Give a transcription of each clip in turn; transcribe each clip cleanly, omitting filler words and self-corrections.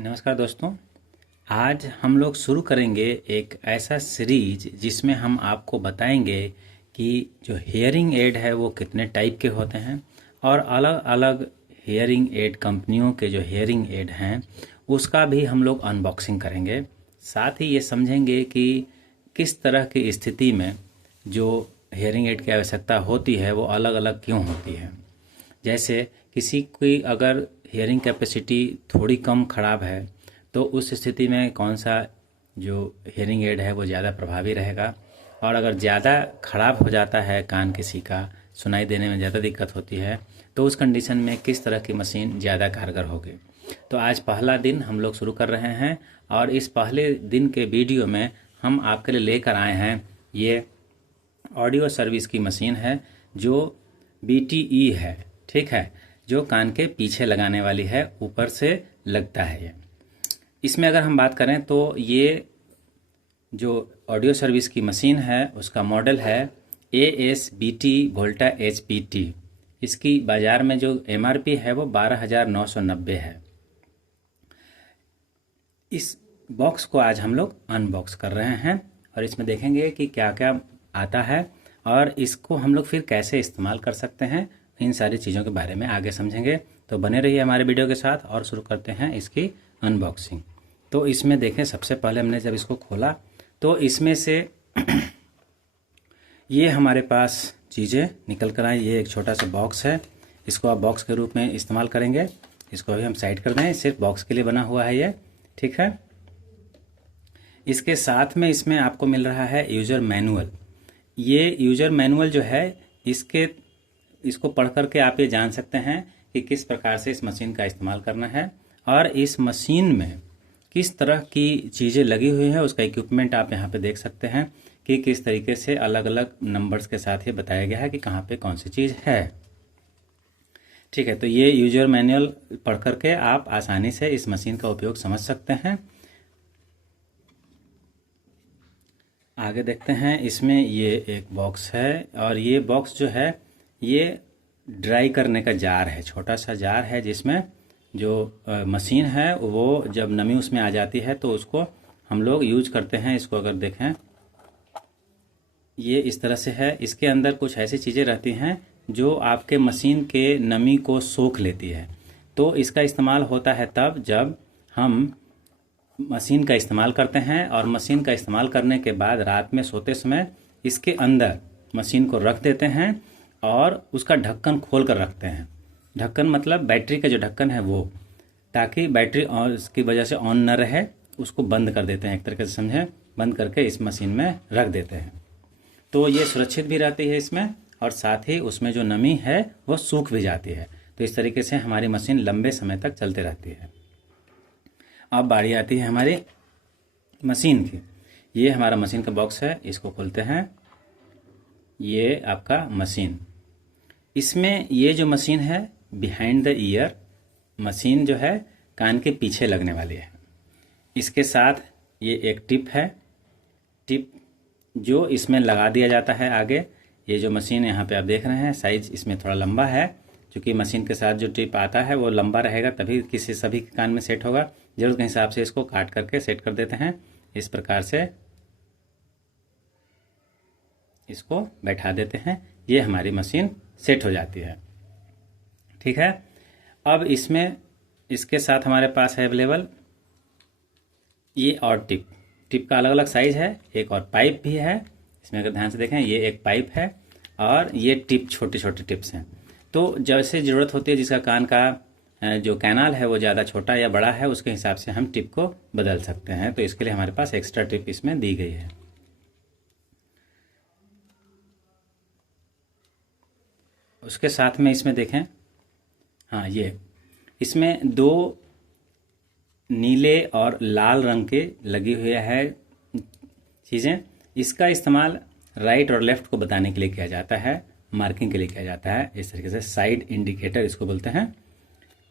नमस्कार दोस्तों। आज हम लोग शुरू करेंगे एक ऐसा सीरीज जिसमें हम आपको बताएंगे कि जो हेयरिंग एड है वो कितने टाइप के होते हैं और अलग अलग हेयरिंग एड कंपनियों के जो हेयरिंग एड हैं उसका भी हम लोग अनबॉक्सिंग करेंगे। साथ ही ये समझेंगे कि किस तरह की स्थिति में जो हेयरिंग एड की आवश्यकता होती है वो अलग अलग क्यों होती है। जैसे किसी की अगर हियरिंग कैपेसिटी थोड़ी कम ख़राब है तो उस स्थिति में कौन सा जो हियरिंग एड है वो ज़्यादा प्रभावी रहेगा, और अगर ज़्यादा ख़राब हो जाता है कान किसी का, सुनाई देने में ज़्यादा दिक्कत होती है, तो उस कंडीशन में किस तरह की मशीन ज़्यादा कारगर होगी। तो आज पहला दिन हम लोग शुरू कर रहे हैं और इस पहले दिन के वीडियो में हम आपके लिए लेकर आए हैं ये ऑडियो सर्विस की मशीन है जो BTE है, ठीक है, जो कान के पीछे लगाने वाली है, ऊपर से लगता है ये। इसमें अगर हम बात करें तो ये जो ऑडियो सर्विस की मशीन है उसका मॉडल है ASBT वोल्टा HPT। इसकी बाज़ार में जो MRP है वो 12,990 है। इस बॉक्स को आज हम लोग अनबॉक्स कर रहे हैं और इसमें देखेंगे कि क्या क्या आता है और इसको हम लोग फिर कैसे इस्तेमाल कर सकते हैं। इन सारी चीज़ों के बारे में आगे समझेंगे, तो बने रहिए हमारे वीडियो के साथ और शुरू करते हैं इसकी अनबॉक्सिंग। तो इसमें देखें, सबसे पहले हमने जब इसको खोला तो इसमें से ये हमारे पास चीज़ें निकल कर आई। ये एक छोटा सा बॉक्स है, इसको आप बॉक्स के रूप में इस्तेमाल करेंगे। इसको अभी हम साइड कर दें, सिर्फ बॉक्स के लिए बना हुआ है ये, ठीक है। इसके साथ में इसमें आपको मिल रहा है यूज़र मैनुअल। ये यूज़र मैनुअल जो है इसको पढ़ करके आप ये जान सकते हैं कि किस प्रकार से इस मशीन का इस्तेमाल करना है और इस मशीन में किस तरह की चीज़ें लगी हुई हैं। उसका इक्विपमेंट आप यहाँ पे देख सकते हैं कि किस तरीके से अलग अलग नंबर्स के साथ ये बताया गया है कि कहाँ पे कौन सी चीज़ है, ठीक है। तो ये यूज़र मैनुअल पढ़ करके आप आसानी से इस मशीन का उपयोग समझ सकते हैं। आगे देखते हैं, इसमें ये एक बॉक्स है और ये बॉक्स जो है ये ड्राई करने का जार है, छोटा सा जार है जिसमें जो मशीन है वो जब नमी उसमें आ जाती है तो उसको हम लोग यूज करते हैं। इसको अगर देखें ये इस तरह से है। इसके अंदर कुछ ऐसी चीज़ें रहती हैं जो आपके मशीन के नमी को सोख लेती है। तो इसका इस्तेमाल होता है तब जब हम मशीन का इस्तेमाल करते हैं और मशीन का इस्तेमाल करने के बाद रात में सोते समय इसके अंदर मशीन को रख देते हैं और उसका ढक्कन खोल कर रखते हैं। ढक्कन मतलब बैटरी का जो ढक्कन है वो, ताकि बैटरी और इसकी वजह से ऑन न रहे, उसको बंद कर देते हैं, एक तरीके से समझें, बंद करके इस मशीन में रख देते हैं। तो ये सुरक्षित भी रहती है इसमें और साथ ही उसमें जो नमी है वो सूख भी जाती है। तो इस तरीके से हमारी मशीन लंबे समय तक चलती रहती है। अब बारी आती है हमारी मशीन की। ये हमारा मशीन का बॉक्स है, इसको खोलते हैं। ये आपका मशीन, इसमें ये जो मशीन है बिहाइंड द ईयर मशीन जो है कान के पीछे लगने वाली है। इसके साथ ये एक टिप है, टिप जो इसमें लगा दिया जाता है आगे। ये जो मशीन यहाँ पे आप देख रहे हैं साइज इसमें थोड़ा लंबा है, क्योंकि मशीन के साथ जो टिप आता है वो लंबा रहेगा तभी सभी के कान में सेट होगा। ज़रूरत के हिसाब से इसको काट करके सेट कर देते हैं। इस प्रकार से इसको बैठा देते हैं, ये हमारी मशीन सेट हो जाती है, ठीक है। अब इसमें इसके साथ हमारे पास है अवेलेबल ये और टिप का अलग अलग साइज है। एक और पाइप भी है इसमें, अगर ध्यान से देखें ये एक पाइप है और ये टिप छोटे छोटे टिप्स हैं। तो जैसे ज़रूरत होती है, जिसका कान का जो कैनाल है वो ज़्यादा छोटा या बड़ा है, उसके हिसाब से हम टिप को बदल सकते हैं। तो इसके लिए हमारे पास एक्स्ट्रा टिप इसमें दी गई है। उसके साथ में इसमें देखें, हाँ, ये इसमें दो नीले और लाल रंग के लगी हुई है चीज़ें। इसका इस्तेमाल राइट और लेफ़्ट को बताने के लिए किया जाता है, मार्किंग के लिए किया जाता है। इस तरीके से साइड इंडिकेटर इसको बोलते हैं।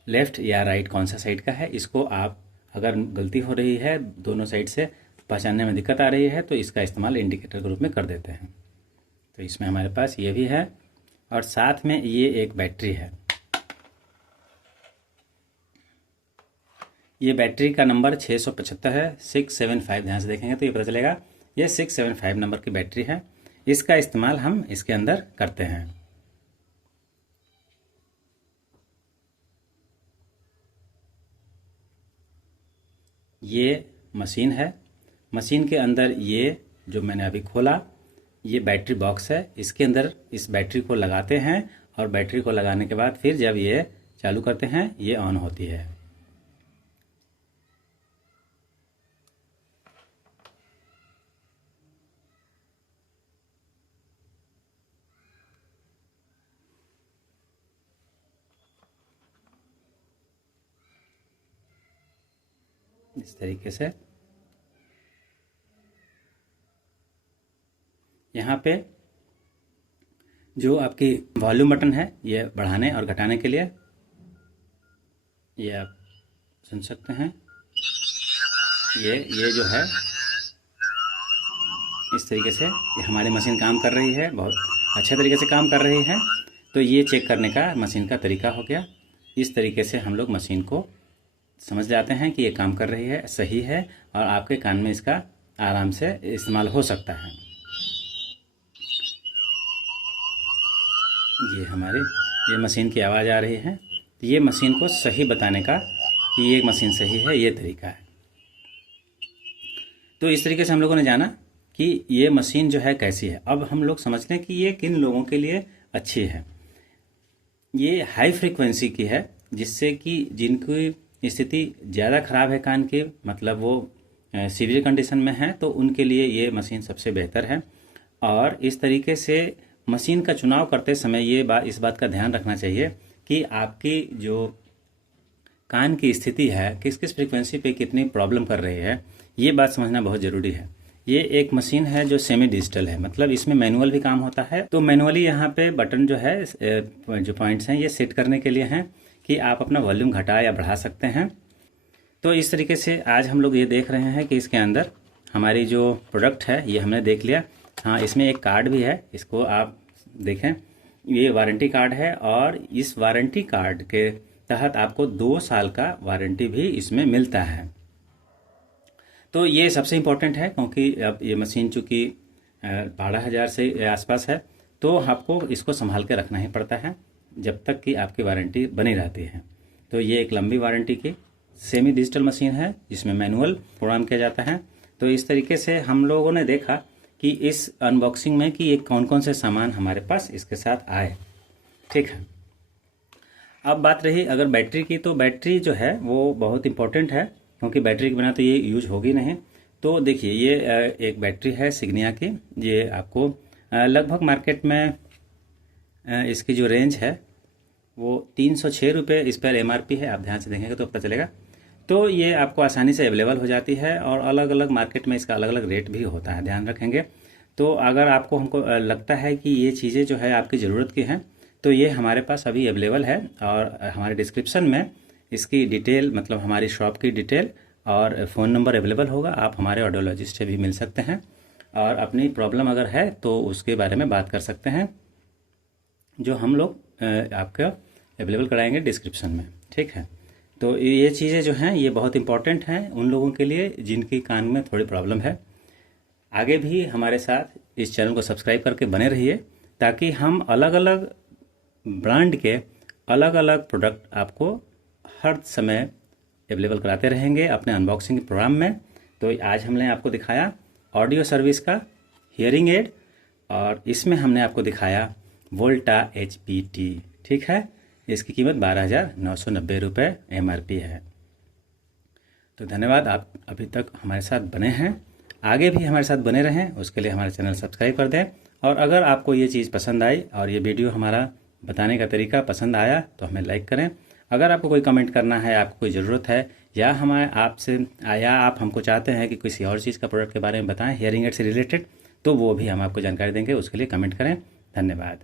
लेफ़्ट या राइट कौन सा साइड का है, इसको आप अगर गलती हो रही है, दोनों साइड से पहचानने में दिक्कत आ रही है, तो इसका इस्तेमाल इंडिकेटर के रूप में कर देते हैं। तो इसमें हमारे पास ये भी है और साथ में ये एक बैटरी है। ये बैटरी का नंबर 675 है, 675। ध्यान से देखेंगे तो ये पता चलेगा ये 675 नंबर की बैटरी है। इसका इस्तेमाल हम इसके अंदर करते हैं। ये मशीन है, मशीन के अंदर ये जो मैंने अभी खोला ये बैटरी बॉक्स है, इसके अंदर इस बैटरी को लगाते हैं और बैटरी को लगाने के बाद फिर जब ये चालू करते हैं ये ऑन होती है। इस तरीके से यहाँ पे जो आपकी वॉल्यूम बटन है ये बढ़ाने और घटाने के लिए, ये आप सुन सकते हैं। ये जो है इस तरीके से ये हमारी मशीन काम कर रही है, बहुत अच्छे तरीके से काम कर रही है। तो ये चेक करने का मशीन का तरीका हो गया। इस तरीके से हम लोग मशीन को समझ जाते हैं कि ये काम कर रही है, सही है, और आपके कान में इसका आराम से इस्तेमाल हो सकता है। ये मशीन की आवाज़ आ रही है। तो ये मशीन को सही बताने का कि ये मशीन सही है, ये तरीका है। तो इस तरीके से हम लोगों ने जाना कि ये मशीन जो है कैसी है। अब हम लोग समझ लें कि ये किन लोगों के लिए अच्छी है। ये हाई फ्रीक्वेंसी की है, जिससे कि जिनकी स्थिति ज़्यादा ख़राब है कान की, मतलब वो सीवियर कंडीशन में है, तो उनके लिए ये मशीन सबसे बेहतर है। और इस तरीके से मशीन का चुनाव करते समय इस बात का ध्यान रखना चाहिए कि आपकी जो कान की स्थिति है, किस किस फ्रीक्वेंसी पे कितनी प्रॉब्लम कर रही है, ये बात समझना बहुत ज़रूरी है। ये एक मशीन है जो सेमी डिजिटल है, मतलब इसमें मैनुअल भी काम होता है। तो मैनुअली यहाँ पे बटन जो है, जो पॉइंट्स हैं, ये सेट करने के लिए हैं कि आप अपना वॉल्यूम घटा या बढ़ा सकते हैं। तो इस तरीके से आज हम लोग ये देख रहे हैं कि इसके अंदर हमारी जो प्रोडक्ट है ये हमने देख लिया। हाँ, इसमें एक कार्ड भी है, इसको आप देखें, ये वारंटी कार्ड है, और इस वारंटी कार्ड के तहत आपको 2 साल का वारंटी भी इसमें मिलता है। तो ये सबसे इम्पोर्टेंट है, क्योंकि अब ये मशीन चूँकि 12,000 से आसपास है, तो आपको इसको संभाल के रखना ही पड़ता है जब तक कि आपकी वारंटी बनी रहती है। तो ये एक लंबी वारंटी की सेमी डिजिटल मशीन है, जिसमें मैनुअल प्रोग्राम किया जाता है। तो इस तरीके से हम लोगों ने देखा कि इस अनबॉक्सिंग में कि ये कौन कौन से सामान हमारे पास इसके साथ आए। ठीक है, अब बात रही अगर बैटरी की, तो बैटरी जो है वो बहुत इम्पोर्टेंट है, क्योंकि बैटरी के बिना तो ये यूज होगी नहीं। तो देखिए, ये एक बैटरी है सिग्निया की। ये आपको लगभग मार्केट में इसकी जो रेंज है वो 306 रुपये इस पर MRP है। आप ध्यान से देखेंगे तो पता चलेगा। तो ये आपको आसानी से अवेलेबल हो जाती है, और अलग अलग मार्केट में इसका अलग अलग रेट भी होता है, ध्यान रखेंगे। तो अगर हमको लगता है कि ये चीज़ें जो है आपकी ज़रूरत की हैं, तो ये हमारे पास अभी अवेलेबल है, और हमारे डिस्क्रिप्शन में इसकी डिटेल, मतलब हमारी शॉप की डिटेल और फ़ोन नंबर अवेलेबल होगा। आप हमारे ऑडियोलॉजिस्ट से भी मिल सकते हैं, और अपनी प्रॉब्लम अगर है तो उसके बारे में बात कर सकते हैं, जो हम लोग आपको अवेलेबल कराएंगे डिस्क्रिप्शन में। ठीक है, तो ये चीज़ें जो हैं ये बहुत इंपॉर्टेंट हैं उन लोगों के लिए जिनकी कान में थोड़ी प्रॉब्लम है। आगे भी हमारे साथ इस चैनल को सब्सक्राइब करके बने रहिए, ताकि हम अलग अलग ब्रांड के अलग अलग प्रोडक्ट आपको हर समय अवेलेबल कराते रहेंगे अपने अनबॉक्सिंग प्रोग्राम में। तो आज हमने आपको दिखाया ऑडियो सर्विस का हियरिंग एड, और इसमें हमने आपको दिखाया वोल्टा HPT। ठीक है, इसकी कीमत 12,990 रुपये MRP है। तो धन्यवाद, आप अभी तक हमारे साथ बने हैं, आगे भी हमारे साथ बने रहें, उसके लिए हमारा चैनल सब्सक्राइब कर दें। और अगर आपको ये चीज़ पसंद आई और ये वीडियो हमारा बताने का तरीका पसंद आया तो हमें लाइक करें। अगर आपको कोई कमेंट करना है, आपको कोई ज़रूरत है, या आप हमको चाहते हैं कि किसी और चीज़ का प्रोडक्ट के बारे में बताएं हियरिंग एड से रिलेटेड, तो वो भी हम आपको जानकारी देंगे। उसके लिए कमेंट करें। धन्यवाद।